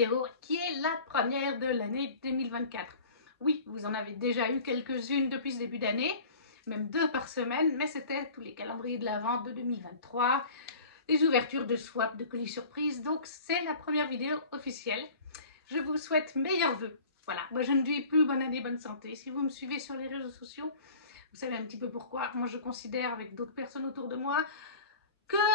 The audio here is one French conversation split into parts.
vidéo qui est la première de l'année 2024. Oui, vous en avez déjà eu quelques-unes depuis ce début d'année, même 2 par semaine, mais c'était tous les calendriers de l'Avent de 2023, les ouvertures de swap, de colis surprise, donc c'est la première vidéo officielle. Je vous souhaite meilleurs vœux. Voilà, moi je ne dis plus bonne année, bonne santé. Si vous me suivez sur les réseaux sociaux, vous savez un petit peu pourquoi. Moi je considère avec d'autres personnes autour de moi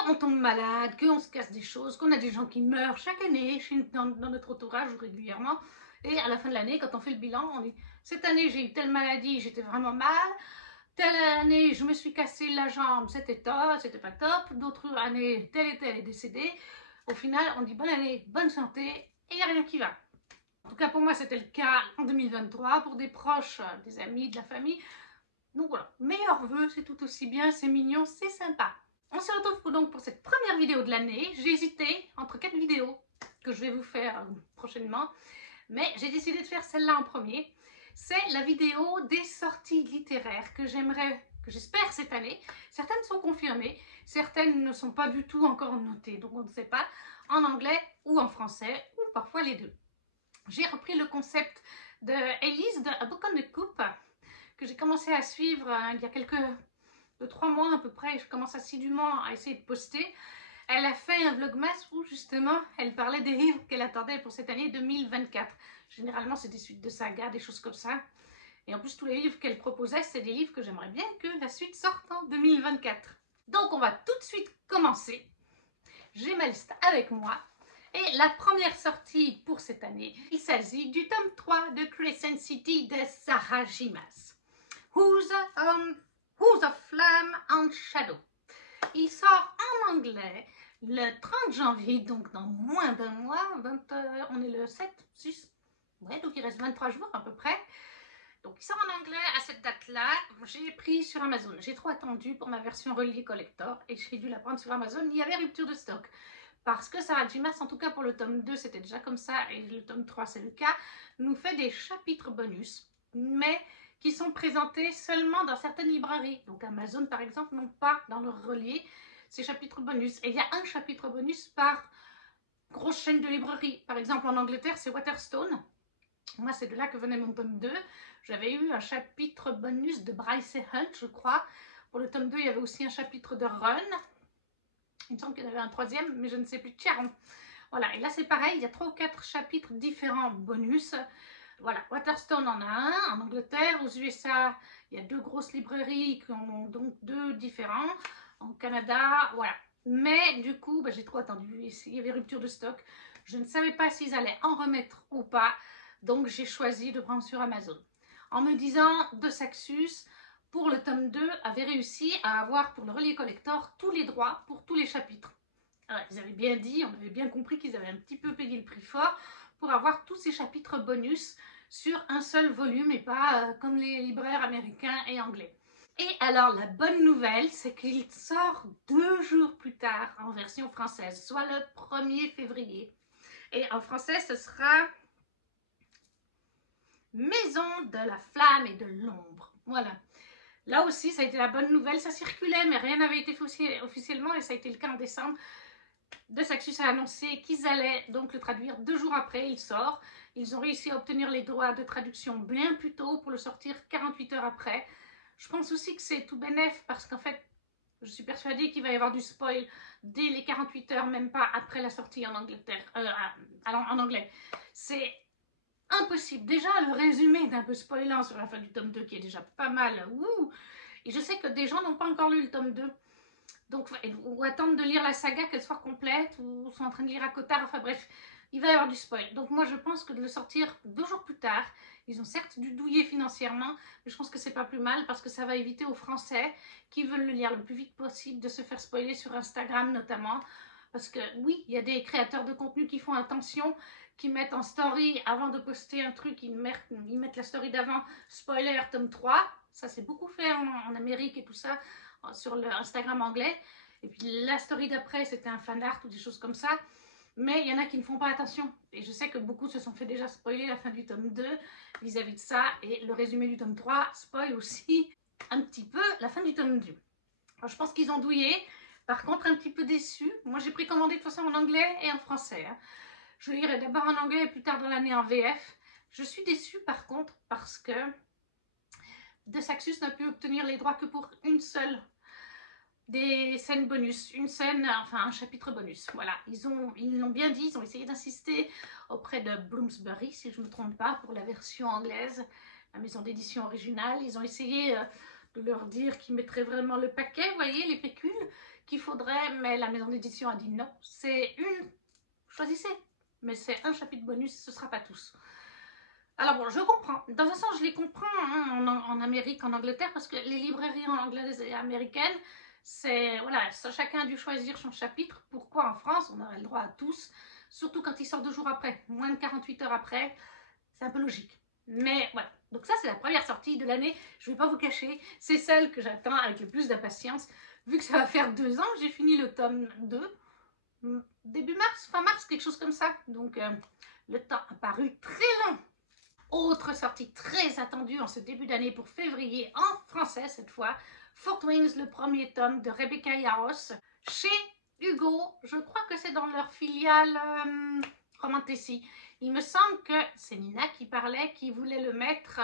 qu'on tombe malade, qu'on se casse des choses, qu'on a des gens qui meurent chaque année dans notre entourage ou régulièrement. Et à la fin de l'année, quand on fait le bilan, on dit cette année j'ai eu telle maladie, j'étais vraiment mal. Telle année, je me suis cassé la jambe, c'était top, c'était pas top. D'autres années, telle et telle est décédée. Au final, on dit bonne année, bonne santé, et il n'y a rien qui va. En tout cas, pour moi, c'était le cas en 2023, pour des proches, des amis, de la famille. Donc voilà, meilleurs vœux, c'est tout aussi bien, c'est mignon, c'est sympa. On se retrouve donc pour cette première vidéo de l'année. J'ai hésité entre 4 vidéos que je vais vous faire prochainement, mais j'ai décidé de faire celle-là en premier. C'est la vidéo des sorties littéraires que j'espère cette année. Certaines sont confirmées, certaines ne sont pas du tout encore notées, donc on ne sait pas, en anglais ou en français, ou parfois les deux. J'ai repris le concept de Elise de A Book on the Coupe, que j'ai commencé à suivre il y a 3 mois à peu près, et je commence assidûment à essayer de poster. Elle a fait un vlogmas où justement elle parlait des livres qu'elle attendait pour cette année 2024. Généralement c'est des suites de sagas, des choses comme ça. Et en plus tous les livres qu'elle proposait, c'est des livres que j'aimerais bien que la suite sorte en 2024. Donc on va tout de suite commencer. J'ai ma liste avec moi. Et la première sortie pour cette année, il s'agit du tome 3 de Crescent City de Sarah J. Maas. Who's of Flame and Shadow. Il sort en anglais le 30 janvier, donc dans moins d'un mois. On est le 7, 6, ouais, donc il reste 23 jours à peu près. Donc il sort en anglais à cette date-là. J'ai pris sur Amazon. J'ai trop attendu pour ma version reliée collector et j'ai dû la prendre sur Amazon. Il y avait rupture de stock. Parce que Sarah J. Maas, en tout cas pour le tome 2, c'était déjà comme ça, et le tome 3, c'est le cas, nous fait des chapitres bonus, mais qui sont présentés seulement dans certaines librairies. Donc Amazon, par exemple, n'ont pas dans leur relié ces chapitres bonus. Et il y a un chapitre bonus par grosse chaîne de librairie. Par exemple, en Angleterre, c'est Waterstone. Moi, c'est de là que venait mon tome 2. J'avais eu un chapitre bonus de Bryce Hunt, je crois. Pour le tome 2, il y avait aussi un chapitre de Run. Il me semble qu'il y en avait un 3e, mais je ne sais plus. Charon. Voilà, et là c'est pareil, il y a 3 ou 4 chapitres différents bonus. Voilà, Waterstone en a un en Angleterre. Aux USA, il y a 2 grosses librairies qui en ont donc 2 différents. En Canada, voilà. Mais du coup, j'ai trop attendu. Il y avait rupture de stock. Je ne savais pas s'ils allaient en remettre ou pas. Donc j'ai choisi de prendre sur Amazon. En me disant, de Saxus, pour le tome 2, avait réussi à avoir pour le relié collector tous les droits pour tous les chapitres. Alors, ils avaient bien dit, on avait bien compris qu'ils avaient un petit peu payé le prix fort pour avoir tous ces chapitres bonus sur un seul volume et pas comme les libraires américains et anglais. Et alors la bonne nouvelle, c'est qu'il sort 2 jours plus tard en version française, soit le 1er février. Et en français, ce sera Maison de la flamme et de l'ombre. Voilà. Là aussi, ça a été la bonne nouvelle. Ça circulait, mais rien n'avait été fait officiellement, et ça a été le cas en décembre. De Saxus a annoncé qu'ils allaient donc le traduire 2 jours après, il sort. Ils ont réussi à obtenir les droits de traduction bien plus tôt pour le sortir 48 heures après. Je pense aussi que c'est tout bénef parce qu'en fait, je suis persuadée qu'il va y avoir du spoil dès les 48 heures, même pas après la sortie en Angleterre, en anglais. C'est impossible. Déjà, le résumé d'un peu spoilant sur la fin du tome 2 qui est déjà pas mal. Ouh. Et je sais que des gens n'ont pas encore lu le tome 2. Donc, ou attendre de lire la saga, qu'elle soit complète, ou sont en train de lire à Cotard, enfin bref, il va y avoir du spoil. Donc moi je pense que de le sortir 2 jours plus tard, ils ont certes dû douiller financièrement, mais je pense que c'est pas plus mal parce que ça va éviter aux Français qui veulent le lire le plus vite possible de se faire spoiler sur Instagram notamment. Parce que oui, il y a des créateurs de contenu qui font attention, qui mettent en story, avant de poster un truc, ils mettent la story d'avant, spoiler tome 3, ça c'est beaucoup fait en Amérique et tout ça, sur le Instagram anglais. Et puis la story d'après, c'était un fan art ou des choses comme ça. Mais il y en a qui ne font pas attention. Et je sais que beaucoup se sont fait déjà spoiler la fin du tome 2 vis-à-vis de ça. Et le résumé du tome 3 spoil aussi un petit peu la fin du tome 2. Alors, je pense qu'ils ont douillé. Par contre, un petit peu déçu. Moi, j'ai précommandé de toute façon en anglais et en français. Hein. Je le lirai d'abord en anglais et plus tard dans l'année en VF. Je suis déçue par contre parce que De Saxus n'a pu obtenir les droits que pour une seule des scènes bonus, une scène, enfin un chapitre bonus. Voilà, ils l'ont bien dit, ils ont essayé d'insister auprès de Bloomsbury, si je ne me trompe pas, pour la version anglaise, la maison d'édition originale. Ils ont essayé de leur dire qu'ils mettraient vraiment le paquet, vous voyez, les pécules qu'il faudrait, mais la maison d'édition a dit non, c'est une, choisissez, mais c'est un chapitre bonus, ce ne sera pas tous. Alors bon, je comprends. Dans un sens, je les comprends hein, en Amérique, en Angleterre, parce que les librairies anglaises et américaines, c'est voilà, chacun a dû choisir son chapitre. Pourquoi en France, on aurait le droit à tous, surtout quand ils sortent 2 jours après, moins de 48 heures après, c'est un peu logique. Mais voilà, donc ça c'est la première sortie de l'année, je ne vais pas vous cacher, c'est celle que j'attends avec le plus d'impatience, vu que ça va faire 2 ans que j'ai fini le tome 2, début mars, fin mars, quelque chose comme ça. Donc le temps a paru très long. Autre sortie très attendue en ce début d'année pour février, en français cette fois, Four Twins, le premier tome de Rebecca Yarros, chez Hugo. Je crois que c'est dans leur filiale Romantessi. Il me semble que c'est Nina qui parlait, qui voulait le mettre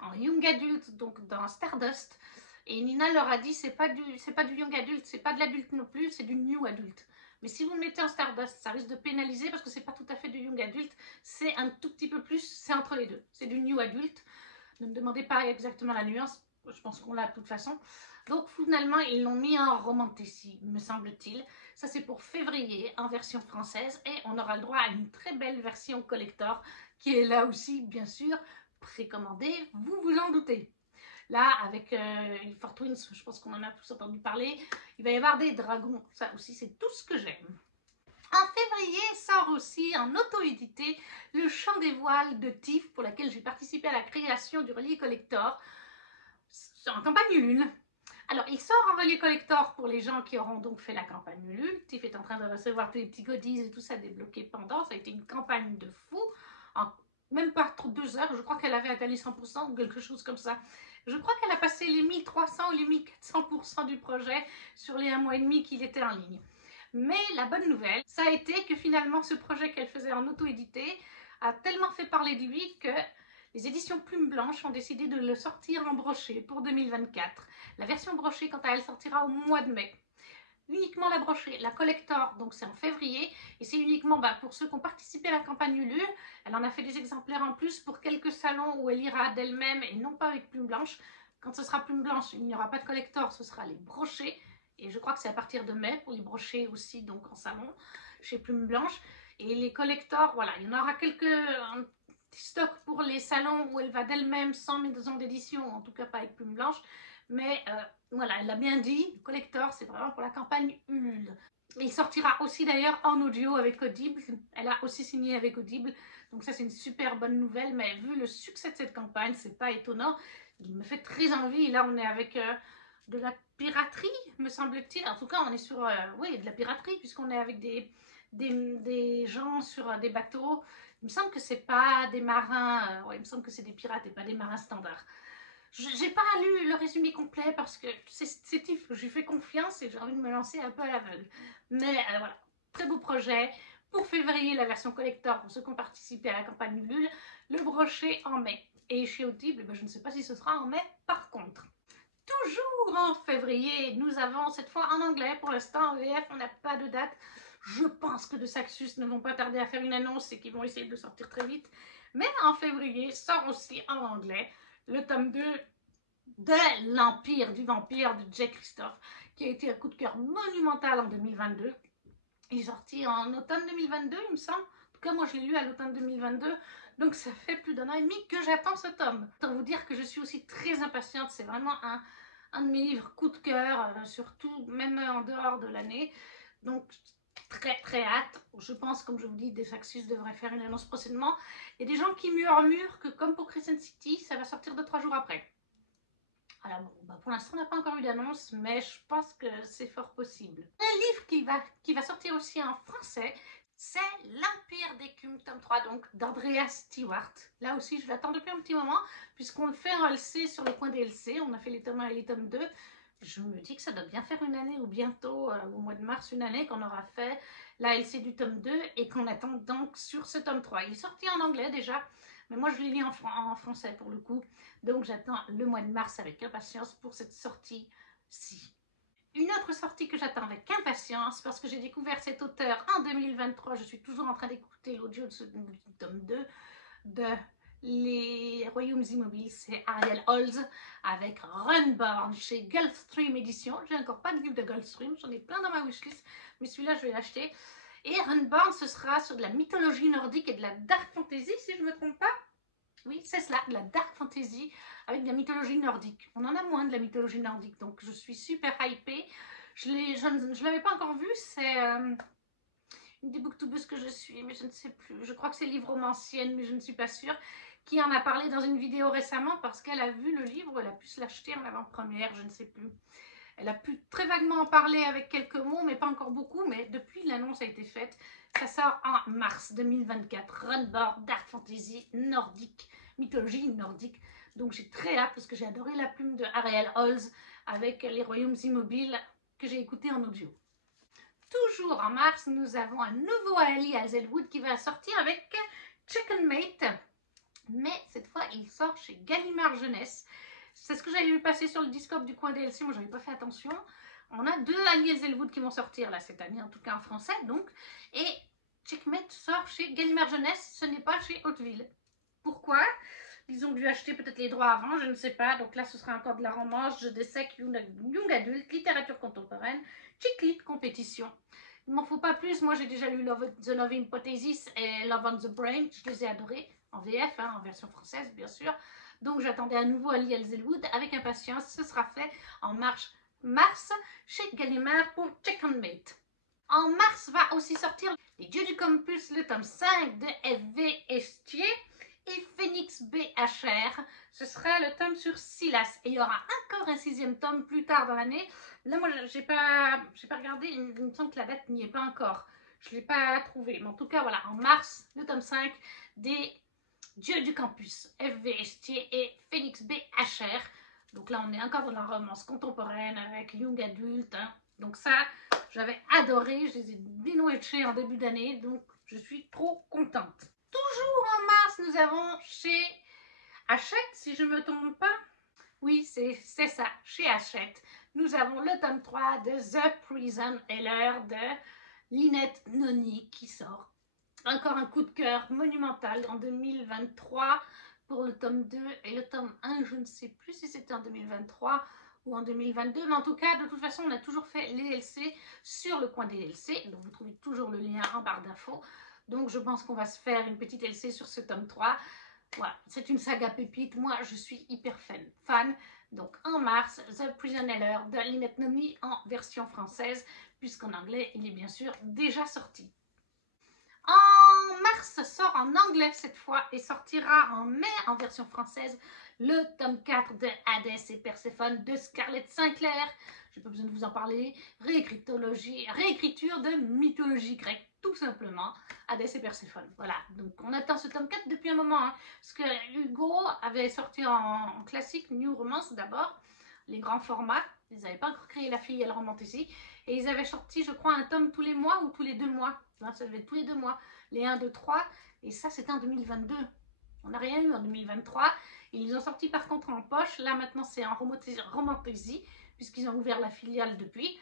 en young adult, donc dans Stardust. Et Nina leur a dit, c'est pas du young adult, c'est pas de l'adulte non plus, c'est du new adult. Mais si vous le mettez en Stardust, ça risque de pénaliser parce que c'est pas tout à fait du young adult, c'est un tout petit peu plus, c'est entre les deux. C'est du new adult. Ne me demandez pas exactement la nuance, je pense qu'on l'a de toute façon. Donc finalement, ils l'ont mis en Romantessi, me semble-t-il. Ça c'est pour février en version française et on aura le droit à une très belle version collector qui est là aussi, bien sûr, précommandée, vous vous en doutez. Là, avec Four Twins, je pense qu'on en a tous entendu parler, il va y avoir des dragons. Ça aussi, c'est tout ce que j'aime. En février sort aussi en auto-édité Le Chant des Voiles de Tiff, pour laquelle j'ai participé à la création du relié collector en campagne Ulule. Alors, il sort en relié collector pour les gens qui auront donc fait la campagne Ulule. Tiff est en train de recevoir tous les petits goodies et tout ça débloqué pendant. Ça a été une campagne de fou. En même pas trop 2 heures, je crois qu'elle avait atteint les 100% ou quelque chose comme ça. Je crois qu'elle a passé les 1300 ou les 1400% du projet sur les 1 mois et demi qu'il était en ligne. Mais la bonne nouvelle, ça a été que finalement ce projet qu'elle faisait en auto-édité a tellement fait parler de lui que les éditions Plume Blanche ont décidé de le sortir en brochet pour 2024. La version brochée, quant à elle, sortira au mois de mai. Uniquement la brochée, la collector, donc c'est en février, et c'est uniquement pour ceux qui ont participé à la campagne Ulule. Elle en a fait des exemplaires en plus pour quelques salons où elle ira d'elle-même et non pas avec Plume Blanche. Quand ce sera Plume Blanche, il n'y aura pas de collector, ce sera les brochets, et je crois que c'est à partir de mai pour les brochets aussi, donc en salon, chez Plume Blanche. Et les collectors, voilà, il y en aura quelques un petit stock pour les salons où elle va d'elle-même sans maison d'édition, en tout cas pas avec Plume Blanche. Mais voilà, elle l'a bien dit, collector, c'est vraiment pour la campagne Ulule. Il sortira aussi d'ailleurs en audio avec Audible. Elle a aussi signé avec Audible. Donc ça, c'est une super bonne nouvelle. Mais vu le succès de cette campagne, c'est pas étonnant. Il me fait très envie. Là, on est avec de la piraterie, me semble-t-il. En tout cas, on est sur oui, de la piraterie, puisqu'on est avec des gens sur des bateaux. Il me semble que c'est pas des marins. Ouais, il me semble que c'est des pirates et pas des marins standards. J'ai pas lu le résumé complet parce que c'est Tiff que je lui fais confiance et j'ai envie de me lancer un peu à l'aveugle. Mais voilà, très beau projet. Pour février, la version collector pour ceux qui ont participé à la campagne Ulule, le brochet en mai. Et chez Audible, je ne sais pas si ce sera en mai par contre. Toujours en février, nous avons cette fois en anglais. Pour l'instant, en VF, on n'a pas de date. Je pense que de Saxus ne vont pas tarder à faire une annonce et qu'ils vont essayer de le sortir très vite. Mais en février, sort aussi en anglais le tome 2 de l'Empire du Vampire de Jay Kristoff, qui a été un coup de cœur monumental en 2022. Il est sorti en automne 2022, il me semble. En tout cas, moi, je l'ai lu à l'automne 2022. Donc, ça fait plus d'1 an et demi que j'attends ce tome. Pour vous dire que je suis aussi très impatiente. C'est vraiment un de mes livres coup de cœur, surtout même en dehors de l'année. Donc, très hâte. Je pense, comme je vous dis, Saxus devrait faire une annonce prochainement. Il y a des gens qui murmurent que, comme pour Crescent City, ça va sortir 2-3 jours après. Alors bon, pour l'instant, on n'a pas encore eu d'annonce, mais je pense que c'est fort possible. Un livre qui va sortir aussi en français, c'est L'Empire d'Écume, tome 3, donc d'Andrea Stewart. Là aussi, je l'attends depuis un petit moment, puisqu'on le fait en LC sur le coin des LC. On a fait les tomes 1 et les tomes 2. je me dis que ça doit bien faire une année ou bientôt, au mois de mars, une année qu'on aura fait la LC du tome 2 et qu'on attend donc sur ce tome 3. Il est sorti en anglais déjà, mais moi je l'ai lu en français pour le coup. Donc j'attends le mois de mars avec impatience pour cette sortie-ci. Une autre sortie que j'attends avec impatience, parce que j'ai découvert cet auteur en 2023, je suis toujours en train d'écouter l'audio du tome 2 de Les Royaumes Immobiles, c'est Ariel Holz avec Runborn chez Gulfstream Édition. J'ai encore pas de livre de Gulfstream, j'en ai plein dans ma wishlist, mais celui-là je vais l'acheter. Et Runborn, ce sera sur de la mythologie nordique et de la dark fantasy, si je ne me trompe pas. Oui, c'est cela, de la dark fantasy avec de la mythologie nordique. On en a moins de la mythologie nordique, donc je suis super hypée. Je ne l'avais pas encore vu, c'est une des booktubeuses que je suis, mais je ne sais plus. Je crois que c'est livre romancienne, mais je ne suis pas sûre, qui en a parlé dans une vidéo récemment parce qu'elle a vu le livre, elle a pu se l'acheter en avant-première, je ne sais plus. Elle a pu très vaguement en parler avec quelques mots, mais pas encore beaucoup, mais depuis l'annonce a été faite. Ça sort en mars 2024. Runborn, Dark Fantasy, nordique, mythologie nordique. Donc j'ai très hâte parce que j'ai adoré la plume de Ariel Holz avec Les Royaumes Immobiles que j'ai écouté en audio. Toujours en mars, nous avons un nouveau Ali Hazelwood qui va sortir avec Checkmate. Mais cette fois, il sort chez Gallimard Jeunesse. C'est ce que j'avais vu passer sur le Discord du coin DLC, moi j'avais pas fait attention. On a deux Ali Hazelwood qui vont sortir là cette année, en tout cas en français donc. Et Checkmate sort chez Gallimard Jeunesse, ce n'est pas chez Hauteville. Pourquoi? Ils ont dû acheter peut-être les droits avant, je ne sais pas. Donc là, ce sera encore de la romance, jeu d'essai, young adulte, littérature contemporaine, chick lit, compétition. Il m'en faut pas plus. Moi, j'ai déjà lu The Love Hypothesis et Love on the Brain. Je les ai adorés en VF, hein, en version française, bien sûr. Donc, j'attendais à nouveau Ali Hazelwood avec impatience. Ce sera fait en mars chez Gallimard pour Checkmate. En mars va aussi sortir Les Dieux du Campus, le tome 5 de F.V. Estier et Phoenix BHR. Ce sera le tome sur Silas. Et il y aura encore un 6e tome plus tard dans l'année. Là, moi, j'ai pas regardé. Il me semble que la date n'y est pas encore. Je ne l'ai pas trouvé. Mais en tout cas, voilà, en mars, le tome 5 des Dieux du Campus, F.V. Estier et Phoenix BHR. Donc là, on est encore dans la romance contemporaine avec young adulte. Hein. Donc ça, j'avais adoré. Je les ai binouetchés en début d'année. Donc, je suis trop contente. Toujours en mars, nous avons chez Hachette, si je ne me trompe pas. Oui, c'est ça, chez Hachette. Nous avons le tome 3 de The Prison Heller de Lynette Noni qui sort. Encore un coup de cœur monumental en 2023 pour le tome 2 et le tome 1, je ne sais plus si c'était en 2023 ou en 2022, mais en tout cas, de toute façon, on a toujours fait les LC sur le coin des LC, donc vous trouvez toujours le lien en barre d'infos. Donc je pense qu'on va se faire une petite LC sur ce tome 3. Voilà, c'est une saga pépite. Moi, je suis hyper fan. Donc en mars, The Prison Heller de Lynette Noni en version française, puisqu'en anglais, il est bien sûr déjà sorti. En mars, sort en anglais cette fois et sortira en mai en version française le tome 4 de Hadès et Perséphone de Scarlett Sinclair. J'ai pas besoin de vous en parler. Réécriture de mythologie grecque, tout simplement. Hadès et Perséphone. Voilà, donc on attend ce tome 4 depuis un moment. Hein, parce que Hugo avait sorti en classique New Romance d'abord, les grands formats. Ils n'avaient pas encore créé la filiale Romantasy. Et ils avaient sorti, je crois, un tome tous les mois ou tous les 2 mois. Ça devait être tous les 2 mois. Les 1, 2, 3. Et ça, c'était en 2022. On n'a rien eu en 2023. Ils ont sorti par contre en poche. Là, maintenant, c'est en Romantasy, puisqu'ils ont ouvert la filiale depuis,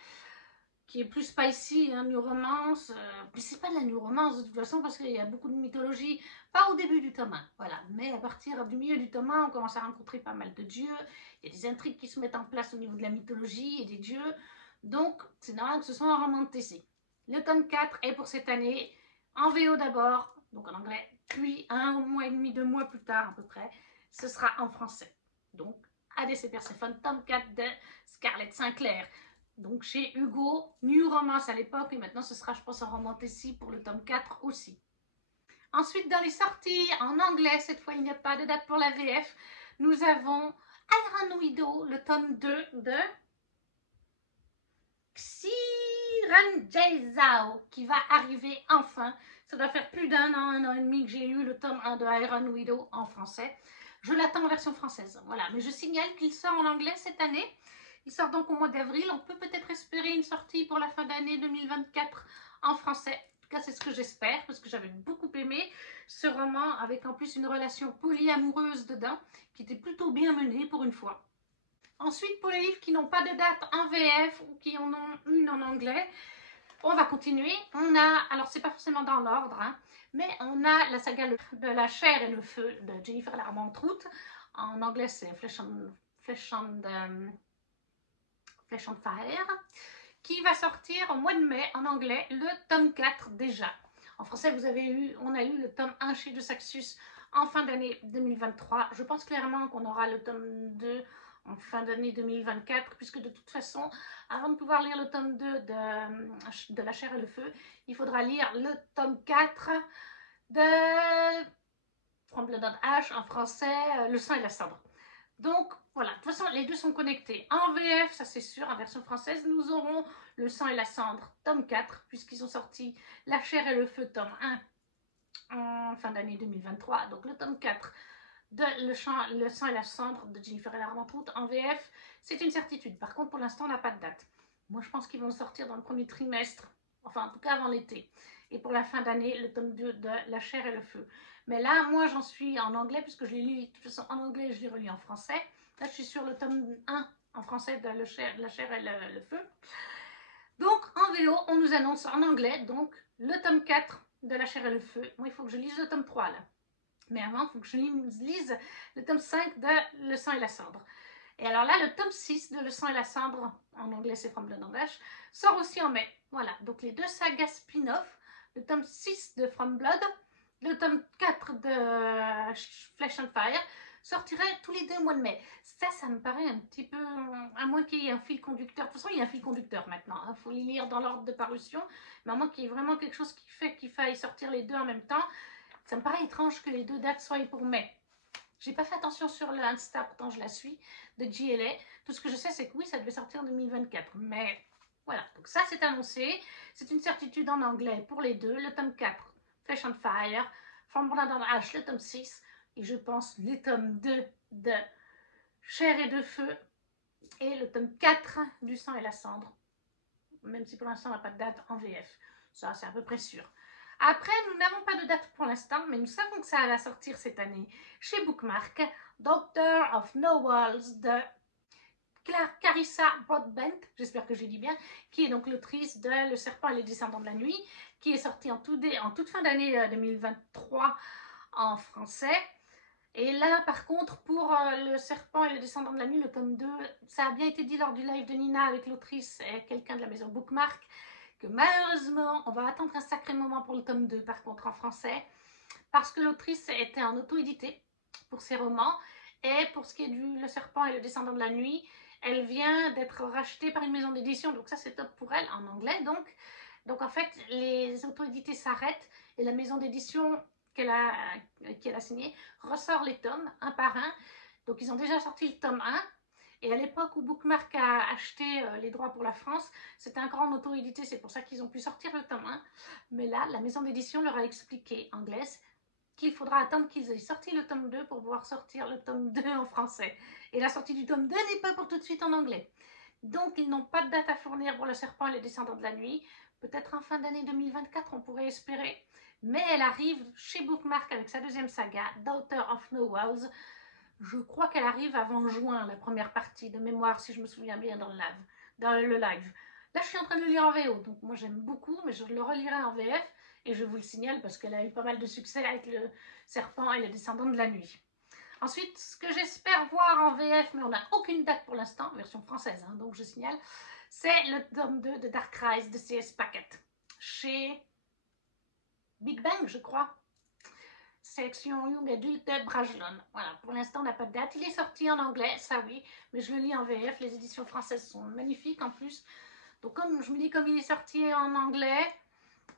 qui est plus spicy, hein, New Romance. Mais c'est pas de la New Romance de toute façon, parce qu'il y a beaucoup de mythologie. Pas au début du tome 1, voilà. Mais à partir du milieu du tome 1, on commence à rencontrer pas mal de dieux. Il y a des intrigues qui se mettent en place au niveau de la mythologie et des dieux. Donc, c'est normal que ce soit en Romantasy. Le tome 4 est pour cette année en VO d'abord, donc en anglais, puis 1 mois et demi, 2 mois plus tard à peu près, ce sera en français. Donc, Hadès et Perséphone, tome 4 de Scarlett Sinclair. Donc chez Hugo, New Romance à l'époque, et maintenant ce sera, je pense, en Romantasy pour le tome 4 aussi. Ensuite, dans les sorties en anglais, cette fois il n'y a pas de date pour la VF, nous avons Iron Widow, le tome 2 de Xiran Zhao qui va arriver enfin. Ça doit faire plus d'un an et demi que j'ai eu le tome 1 de Iron Widow en français. Je l'attends en version française, voilà. Mais je signale qu'il sort en anglais cette année. Il sort donc au mois d'avril. On peut peut-être espérer une sortie pour la fin d'année 2024 en français. En tout cas, c'est ce que j'espère, parce que j'avais beaucoup aimé ce roman, avec en plus une relation polyamoureuse dedans, qui était plutôt bien menée pour une fois. Ensuite, pour les livres qui n'ont pas de date en VF ou qui en ont une en anglais, on va continuer. On a, alors c'est pas forcément dans l'ordre, hein, mais on a la saga de la chair et le feu de Jennifer Larmentrout. En anglais, c'est Flesh and Fire, qui va sortir au mois de mai en anglais, le tome 4 déjà. En français, on a eu le tome 1 chez De Saxus en fin d'année 2023. Je pense clairement qu'on aura le tome 2 en fin d'année 2024, puisque de toute façon, avant de pouvoir lire le tome 2 de La chair et le feu, il faudra lire le tome 4 de From Blood and Ash, en français, Le sang et la cendre. Donc, voilà, de toute façon, les deux sont connectés. En VF, ça c'est sûr, en version française, nous aurons Le sang et la cendre, tome 4, puisqu'ils ont sorti La chair et le feu, tome 1, en fin d'année 2023. Donc, le tome 4 de Le sang et la cendre de Jennifer Larmentrout en VF, c'est une certitude. Par contre, pour l'instant, on n'a pas de date. Moi, je pense qu'ils vont sortir dans le premier trimestre, enfin, en tout cas avant l'été. Et pour la fin d'année, le tome 2 de La chair et le feu. Mais là, moi, j'en suis en anglais, puisque je l'ai lu de toute façon en anglais et je l'ai relu en français. Là, je suis sur le tome 1 en français de La chair et le feu. Donc, en vélo, on nous annonce en anglais, donc, le tome 4 de La chair et le feu. Moi, il faut que je lise le tome 3, là. Mais avant, il faut que je lise le tome 5 de Le sang et la cendre. Et alors là, le tome 6 de Le sang et la cendre, en anglais c'est From Blood and Ash, sort aussi en mai. Voilà, donc les deux sagas spin-off, le tome 6 de From Blood, le tome 4 de Flesh and Fire, sortiraient tous les deux au mois de mai. Ça me paraît un petit peu, à moins qu'il y ait un fil conducteur. De toute façon, il y a un fil conducteur maintenant. Il faut les lire dans l'ordre de parution. Mais à moins qu'il y ait vraiment quelque chose qui fait qu'il faille sortir les deux en même temps, ça me paraît étrange que les deux dates soient pour mai. J'ai pas fait attention sur le Insta, pourtant je la suis, de GLA. Tout ce que je sais, c'est que oui, ça devait sortir en 2024. Mais voilà, donc ça c'est annoncé. C'est une certitude en anglais pour les deux. Le tome 4, Flesh and Fire, From Blood and Ash, le tome 6. Et je pense les tomes 2 de Chair et de Feu. Et le tome 4 du Sang et la Cendre. Même si pour l'instant on n'a pas de date en VF. Ça, c'est à peu près sûr. Après, nous n'avons pas de date pour l'instant, mais nous savons que ça va sortir cette année chez Bookmark, Doctor of No Walls de Carissa Broadbent, j'espère que j'ai dit bien, qui est donc l'autrice de Le serpent et les descendants de la nuit, qui est sorti en toute fin d'année 2023 en français. Et là, par contre, pour Le serpent et les descendants de la nuit, le tome 2, ça a bien été dit lors du live de Nina avec l'autrice et quelqu'un de la maison Bookmark, que malheureusement, on va attendre un sacré moment pour le tome 2, par contre, en français, parce que l'autrice était en auto-édité pour ses romans, et pour ce qui est du Le serpent et le descendant de la nuit, elle vient d'être rachetée par une maison d'édition, donc ça c'est top pour elle, en anglais donc en fait, les auto-édités s'arrêtent, et la maison d'édition qu'elle a signée ressort les tomes, un par un, donc ils ont déjà sorti le tome 1, et à l'époque où Bookmark a acheté les droits pour la France, c'était encore en auto-édité, c'est pour ça qu'ils ont pu sortir le tome 1. Mais là, la maison d'édition leur a expliqué, anglaise, qu'il faudra attendre qu'ils aient sorti le tome 2 pour pouvoir sortir le tome 2 en français. Et la sortie du tome 2 n'est pas pour tout de suite en anglais. Donc, ils n'ont pas de date à fournir pour Le serpent et les descendants de la nuit. Peut-être en fin d'année 2024, on pourrait espérer. Mais elle arrive chez Bookmark avec sa deuxième saga, Daughter of No Walls. Je crois qu'elle arrive avant juin, la première partie de mémoire, si je me souviens bien, dans le live. Là, je suis en train de le lire en VO, donc moi j'aime beaucoup, mais je le relirai en VF, et je vous le signale parce qu'elle a eu pas mal de succès avec Le serpent et les descendants de la nuit. Ensuite, ce que j'espère voir en VF, mais on n'a aucune date pour l'instant, version française, hein, donc je signale, c'est le tome 2 de Dark Rise de C.S. Packet, chez Big Bang, je crois. Section Young Adult Brajlon. Voilà, pour l'instant on n'a pas de date. Il est sorti en anglais, ça oui, mais je le lis en VF. Les éditions françaises sont magnifiques en plus. Donc comme je me dis, comme il est sorti en anglais,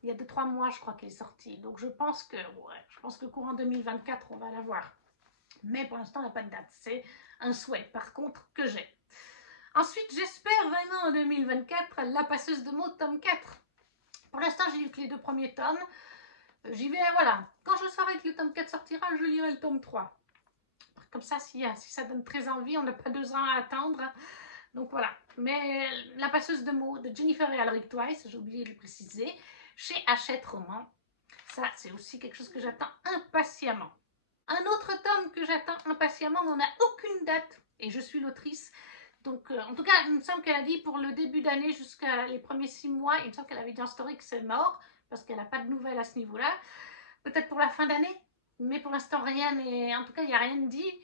il y a 2-3 mois je crois qu'il est sorti. Donc je pense que courant 2024 on va l'avoir. Mais pour l'instant on n'a pas de date. C'est un souhait par contre que j'ai. Ensuite j'espère vraiment en 2024 La passeuse de mots tome 4. Pour l'instant j'ai lu que les 2 premiers tomes. J'y vais, voilà. Quand je saurai que le tome 4 sortira, je lirai le tome 3. Comme ça, si ça donne très envie, on n'a pas 2 ans à attendre. Donc voilà, mais La passeuse de mots de Jennifer et Alaric Twice, j'ai oublié de le préciser, chez Hachette Roman. Ça, c'est aussi quelque chose que j'attends impatiemment. Un autre tome que j'attends impatiemment, mais on n'a aucune date, et je suis l'autrice. Donc, en tout cas, il me semble qu'elle a dit pour le début d'année jusqu'à les premiers 6 mois, il me semble qu'elle avait dit en story que c'est mort, parce qu'elle n'a pas de nouvelles à ce niveau-là. Peut-être pour la fin d'année, mais pour l'instant, rien n'est. En tout cas, il n'y a rien de dit.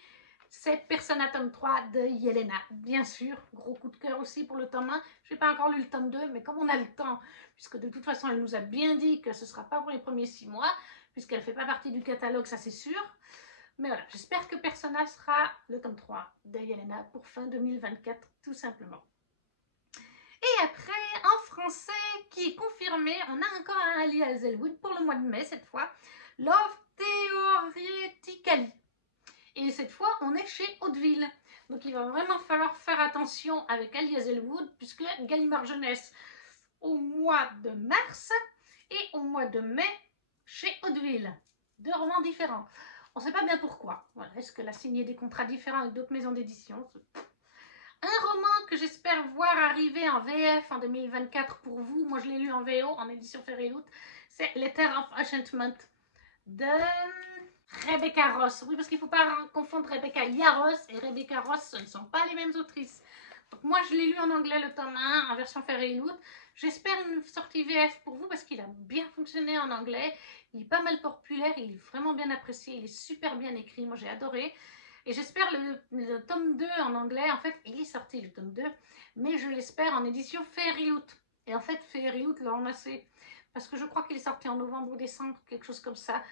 C'est Persona tome 3 de Yelena, bien sûr. Gros coup de cœur aussi pour le tome 1. Je n'ai pas encore lu le tome 2, mais comme on a le temps, puisque de toute façon, elle nous a bien dit que ce ne sera pas pour les premiers 6 mois, puisqu'elle ne fait pas partie du catalogue, ça c'est sûr. Mais voilà, j'espère que Persona sera le tome 3 de Yelena pour fin 2024, tout simplement. Et après, en français, qui est confirmé, on a encore un Ali Hazelwood pour le mois de mai cette fois. Love Theoretically. Et cette fois, on est chez Hauteville. Donc il va vraiment falloir faire attention avec Ali Hazelwood, puisque Gallimard Jeunesse au mois de mars et au mois de mai chez Hauteville. Deux romans différents. On ne sait pas bien pourquoi. Voilà. Est-ce qu'elle a signé des contrats différents avec d'autres maisons d'édition? Un roman que j'espère voir arriver en VF en 2024 pour vous. Moi, je l'ai lu en VO, en édition Ferry-Loot. C'est Letter of Enchantment de Rebecca Ross. Oui, parce qu'il ne faut pas confondre Rebecca Yarros et Rebecca Ross. Ce ne sont pas les mêmes autrices. Donc moi, je l'ai lu en anglais, le tome 1, en version Ferry-Loot. J'espère une sortie VF pour vous parce qu'il a bien fonctionné en anglais. Il est pas mal populaire, il est vraiment bien apprécié, il est super bien écrit. Moi, j'ai adoré. Et j'espère le tome 2 en anglais. En fait, il est sorti le tome 2, mais je l'espère en édition Ferry-Loot. Et en fait, Ferry-Loot l'a ramassé parce que je crois qu'il est sorti en novembre ou décembre, quelque chose comme ça.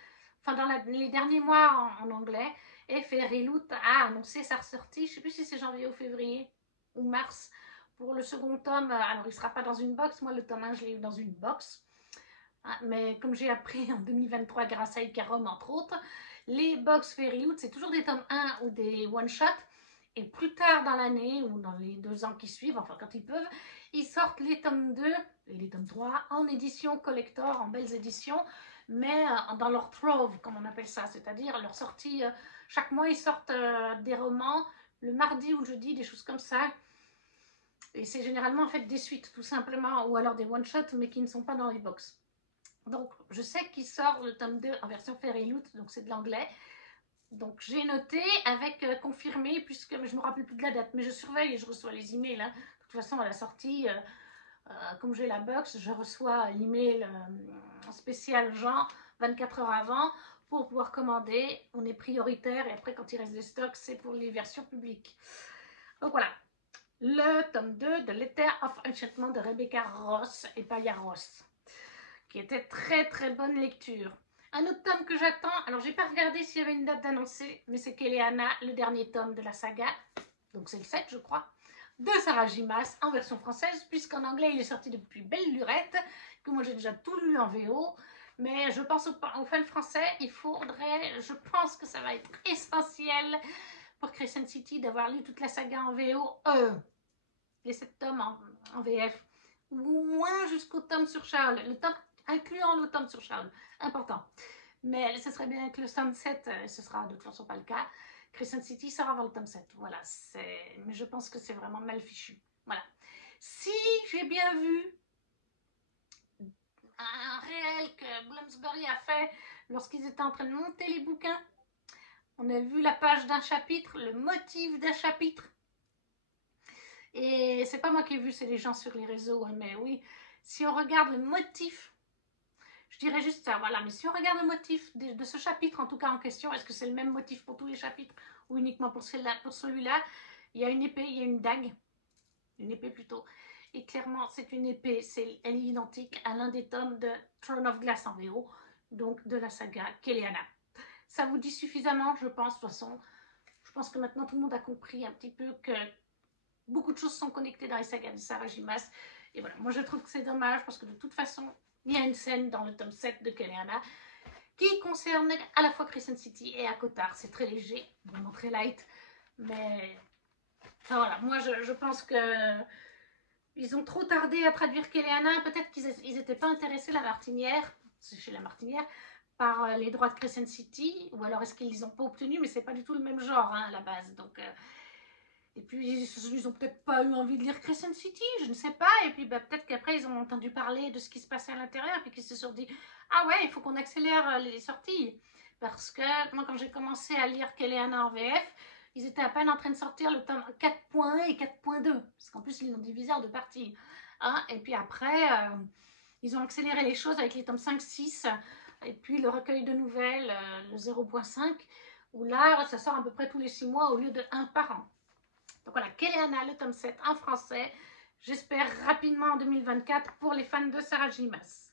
Enfin, dans les derniers mois en anglais. Et Ferry-Loot a annoncé sa ressortie. Je ne sais plus si c'est janvier ou février ou mars pour le second tome. Alors, il ne sera pas dans une box. Moi, le tome 1, je l'ai eu dans une box. Mais comme j'ai appris en 2023 grâce à Icarom, entre autres, les box Ferry-Loot, c'est toujours des tomes 1 ou des one-shots. Et plus tard dans l'année, ou dans les 2 ans qui suivent, enfin quand ils peuvent, ils sortent les tomes 2 et les tomes 3 en édition collector, en belles éditions, mais dans leur trove, comme on appelle ça, c'est-à-dire leur sortie. Chaque mois, ils sortent des romans, le mardi ou le jeudi, des choses comme ça. Et c'est généralement en fait des suites, tout simplement, ou alors des one-shots, mais qui ne sont pas dans les box. Donc, je sais qu'il sort le tome 2 en version Ferry-Loot, donc c'est de l'anglais. Donc, j'ai noté avec confirmé, puisque je ne me rappelle plus de la date, mais je surveille et je reçois les emails. Hein. De toute façon, à la sortie, comme j'ai la box, je reçois l'email spécial Jean 24 heures avant pour pouvoir commander. On est prioritaire et après, quand il reste des stocks, c'est pour les versions publiques. Donc voilà, le tome 2 de Letter of Enchantment de Rebecca Ross et pas Yarros, qui était très très bonne lecture. Un autre tome que j'attends, alors j'ai pas regardé s'il y avait une date d'annoncer, mais c'est Kéléana, le dernier tome de la saga, donc c'est le 7 je crois, de Sarah J. Maas en version française, puisqu'en anglais il est sorti depuis Belle Lurette, que moi j'ai déjà tout lu en VO, mais je pense aux fans français, il faudrait, je pense que ça va être essentiel pour Crescent City d'avoir lu toute la saga en VO, les 7 tomes en VF, ou au moins jusqu'au tome sur Charles, le tome incluant le tome sur Charles, important. Mais ce serait bien que le tome 7, ce sera de toute façon pas le cas, Crescent City sera avant le tome 7, voilà, mais je pense que c'est vraiment mal fichu, voilà. Si j'ai bien vu un réel que Bloomsbury a fait lorsqu'ils étaient en train de monter les bouquins, on a vu la page d'un chapitre, le motif d'un chapitre, et c'est pas moi qui ai vu, c'est les gens sur les réseaux, mais oui, si on regarde le motif, je dirais juste ça, voilà, mais si on regarde le motif de ce chapitre, en tout cas en question, est-ce que c'est le même motif pour tous les chapitres ou uniquement pour celui-là? Il y a une épée, il y a une dague, une épée plutôt, et clairement c'est une épée, elle est identique à l'un des tomes de Throne of Glass en VO, donc de la saga Kéléana. Ça vous dit suffisamment, je pense, de toute façon, je pense que maintenant tout le monde a compris un petit peu que beaucoup de choses sont connectées dans les sagas de Sarah J. Maas. Et voilà, moi je trouve que c'est dommage parce que de toute façon, il y a une scène dans le tome 7 de Kéléana qui concerne à la fois Crescent City et Akotar. C'est très léger, vraiment très light, mais enfin voilà, moi je pense que ils ont trop tardé à traduire Kéléana. Peut-être qu'ils n'étaient pas intéressés, la Martinière, c'est chez la Martinière, par les droits de Crescent City, ou alors est-ce qu'ils les ont pas obtenus, mais c'est pas du tout le même genre hein, à la base, donc Et puis, ils ont peut-être pas eu envie de lire Crescent City, je ne sais pas. Et puis, peut-être qu'après, ils ont entendu parler de ce qui se passait à l'intérieur. Et puis, qu'ils se sont dit, ah ouais, il faut qu'on accélère les sorties. Parce que moi, quand j'ai commencé à lire Kelleana en VF, ils étaient à peine en train de sortir le tome 4.1 et 4.2. Parce qu'en plus, ils l'ont divisé en 2 parties. Hein, et puis après, ils ont accéléré les choses avec les tomes 5, 6. Et puis, le recueil de nouvelles, le 0.5. Où là, ça sort à peu près tous les 6 mois au lieu de 1 par an. Donc voilà, Kelleana, le tome 7 en français. J'espère rapidement en 2024 pour les fans de Sarah J. Maas.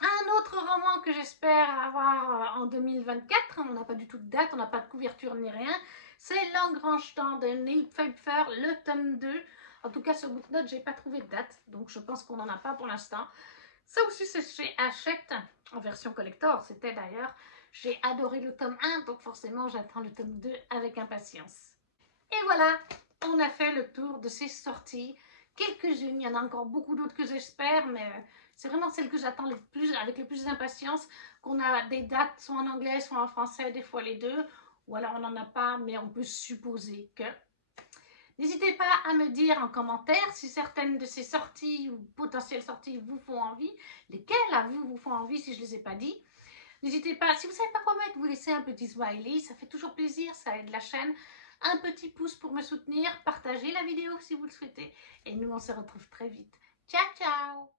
Un autre roman que j'espère avoir en 2024, on n'a pas du tout de date, on n'a pas de couverture ni rien, c'est L'Engrange-Temps de Neil Pfeiffer, le tome 2. En tout cas, sur Booknote, j'ai pas trouvé de date, donc je pense qu'on n'en a pas pour l'instant. Ça aussi, c'est chez Hachette, en version collector, c'était d'ailleurs. J'ai adoré le tome 1, donc forcément, j'attends le tome 2 avec impatience. Et voilà, on a fait le tour de ces sorties. Quelques-unes, il y en a encore beaucoup d'autres que j'espère, mais c'est vraiment celle que j'attends avec le plus d'impatience, qu'on a des dates soit en anglais, soit en français, des fois les deux, ou alors on n'en a pas, mais on peut supposer que. N'hésitez pas à me dire en commentaire si certaines de ces sorties ou potentielles sorties vous font envie, lesquelles à vous font envie si je ne les ai pas dit. N'hésitez pas, si vous ne savez pas quoi mettre, vous laissez un petit smiley, ça fait toujours plaisir, ça aide la chaîne. Un petit pouce pour me soutenir, partagez la vidéo si vous le souhaitez. Et nous, on se retrouve très vite. Ciao, ciao!